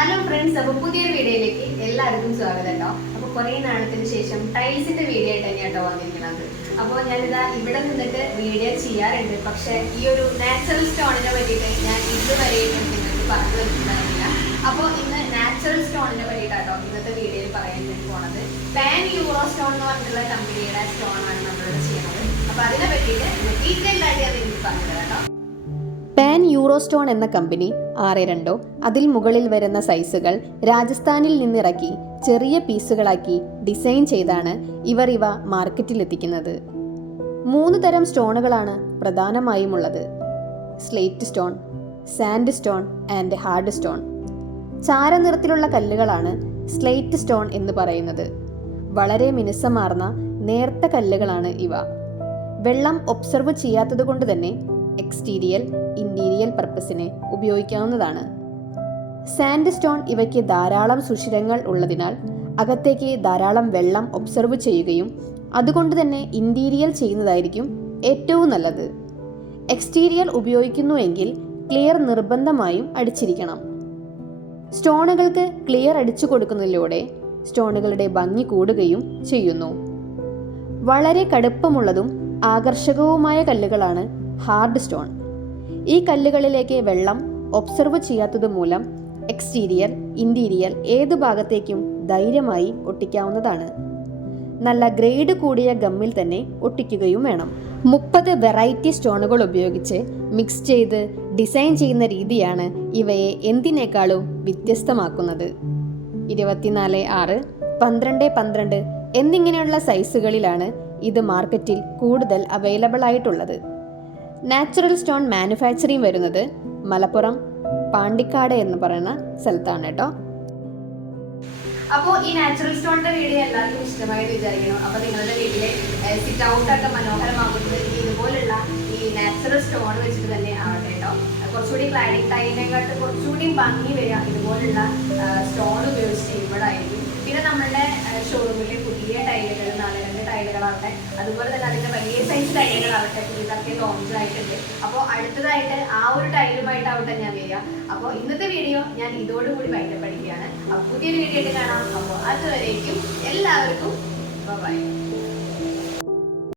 Hello friends അപ്പോൾ പുതിയൊരു വീഡിയോയിലേക്ക് എല്ലാവർക്കും സ്വാഗതം കേട്ടോ. അപ്പോൾ കുറേ നാളത്തിന് ശേഷം ടൈൽസിന്റെ വീഡിയോ ആയിട്ട് തന്നെയാണ് കേട്ടോ വന്നിരിക്കുന്നത്. അപ്പോൾ ഞാനിതാ ഇവിടെ നിന്നിട്ട് വീഡിയോ ചെയ്യാറുണ്ട്. പക്ഷേ ഈ ഒരു നാച്ചുറൽ സ്റ്റോണിനെ പറ്റിയിട്ട് ഞാൻ ഇതുവരെ നിങ്ങൾക്ക് പറഞ്ഞു വെച്ചിട്ടുണ്ടായിരുന്നില്ല. അപ്പോൾ ഇന്ന് നാച്ചുറൽ സ്റ്റോണിനെ പറ്റിയിട്ടാട്ടോ ഇന്നത്തെ വീഡിയോയിൽ പറയാൻ പോണത്. പാൻ യൂറോ സ്റ്റോൺ എന്ന് പറഞ്ഞിട്ടുള്ള കമ്പനിയുടെ സ്റ്റോണാണ് നമ്മളിവിടെ ചെയ്യുന്നത്. അപ്പോൾ അതിനെ പറ്റിയിട്ട് ഡീറ്റെയിൽഡ് ആയിട്ട് ഞാൻ നിങ്ങൾക്ക് പറഞ്ഞു തരാം കേട്ടോ. പാൻ യൂറോസ്റ്റോൺ എന്ന കമ്പനി ആറ് രണ്ടോ അതിൽ മുകളിൽ വരുന്ന സൈസുകൾ രാജസ്ഥാനിൽ നിന്നിറക്കി ചെറിയ പീസുകളാക്കി ഡിസൈൻ ചെയ്താണ് ഇവർ ഇവ മാർക്കറ്റിൽ എത്തിക്കുന്നത്. മൂന്ന് തരം സ്റ്റോണുകളാണ് പ്രധാനമായും ഉള്ളത്. Slate stone sand stone and hard stone ചാരനിറത്തിലുള്ള കല്ലുകളാണ് സ്ലേറ്റ് സ്റ്റോൺ എന്ന് പറയുന്നത്. വളരെ മിനുസമാർന്ന നേർത്ത കല്ലുകളാണ് ഇവ. വെള്ളം ഒബ്സർവ് ചെയ്യാത്തത് കൊണ്ട് തന്നെ എക്സ്റ്റീരിയൽ ഇന്റീരിയൽ പർപ്പസിന് ഉപയോഗിക്കാവുന്നതാണ്. സാൻഡ് സ്റ്റോൺ ഇവയ്ക്ക് ധാരാളം സുഷിരങ്ങൾ ഉള്ളതിനാൽ അകത്തേക്ക് ധാരാളം വെള്ളം ഒബ്സർവ് ചെയ്യുകയും അതുകൊണ്ട് തന്നെ ഇന്റീരിയൽ ചെയ്യുന്നതായിരിക്കും ഏറ്റവും നല്ലത്. എക്സ്റ്റീരിയൽ ഉപയോഗിക്കുന്നുവെങ്കിൽ ക്ലിയർ നിർബന്ധമായും അടിച്ചിരിക്കണം. സ്റ്റോണുകൾക്ക് ക്ലിയർ അടിച്ചു കൊടുക്കുന്നതിലൂടെ സ്റ്റോണുകളുടെ ഭംഗി കൂടുകയും ചെയ്യുന്നു. വളരെ കടുപ്പമുള്ളതും ആകർഷകവുമായ കല്ലുകളാണ് ഹാർഡ് സ്റ്റോൺ ഈ കല്ലുകളിലേക്ക് വെള്ളം ഒബ്സർവ് ചെയ്യാത്തത് മൂലം എക്സ്റ്റീരിയർ ഇന്റീരിയർ ഏത് ഭാഗത്തേക്കും ധൈര്യമായി ഒട്ടിക്കാവുന്നതാണ്. നല്ല ഗ്രേഡ് കൂടിയ ഗമ്മിൽ തന്നെ ഒട്ടിക്കുകയും വേണം. മുപ്പത് വെറൈറ്റി സ്റ്റോണുകൾ ഉപയോഗിച്ച് മിക്സ് ചെയ്ത് ഡിസൈൻ ചെയ്യുന്ന രീതിയാണ് ഇവയെ എന്തിനേക്കാളും വ്യത്യസ്തമാക്കുന്നത്. ഇരുപത്തിനാല് ആറ് പന്ത്രണ്ട് പന്ത്രണ്ട് എന്നിങ്ങനെയുള്ള സൈസുകളിലാണ് ഇത് മാർക്കറ്റിൽ കൂടുതൽ അവൈലബിൾ ആയിട്ടുള്ളത്. നാച്ചുറൽ സ്റ്റോൺ മാനുഫാക്ചറിങ് വരുന്നത് മലപ്പുറം പാണ്ടിക്കാട് എന്ന് പറയുന്ന സ്ഥലത്താണ് കേട്ടോ. അപ്പോൾ ഈ നാച്ചുറൽ സ്റ്റോണിന്റെ വീഡിയോ എല്ലാവർക്കും ഇഷ്ടമായി വിചാരിക്കണം അപ്പോൾ നിങ്ങളുടെ വീട്ടിലെ സിറ്റ് ഔട്ട് ഒക്കെ മനോഹരമാകുന്നത് ഇതുപോലുള്ള ഈ നാച്ചുറൽ സ്റ്റോൺ വെച്ചിട്ട് തന്നെ ആവട്ടെ കേട്ടോ. കുറച്ചുകൂടി ക്ലാഡിംഗ് ടൈലിനെക്കാട്ട് കുറച്ചുകൂടി ഭംഗി വരിക ഇതുപോലുള്ള സ്റ്റോൺ ഉപയോഗിച്ച് ചെയ്യുമ്പോഴായിരിക്കും പിന്നെ നമ്മളുടെ ഷോറൂമിൽ ടൈലുകളാവട്ടെ അതുപോലെ തന്നെ അതിന്റെ വലിയ സൈസ് ടൈലുകളാവട്ടെ ഇതൊക്കെ ലോഞ്ച് ആയിട്ടുണ്ട് അപ്പോൾ അടുത്തതായിട്ട് ആ ഒരു ടൈലുമായിട്ടാവട്ടെ ഞാൻ വരിക. അപ്പോൾ ഇന്നത്തെ വീഡിയോ ഞാൻ ഇതോടുകൂടി വൈകപ്പെടുകയാണ് അപ്പോൾ പുതിയൊരു വീഡിയോ ആയിട്ട് കാണാം. അപ്പോൾ അതുവരേക്കും എല്ലാവർക്കും ബൈ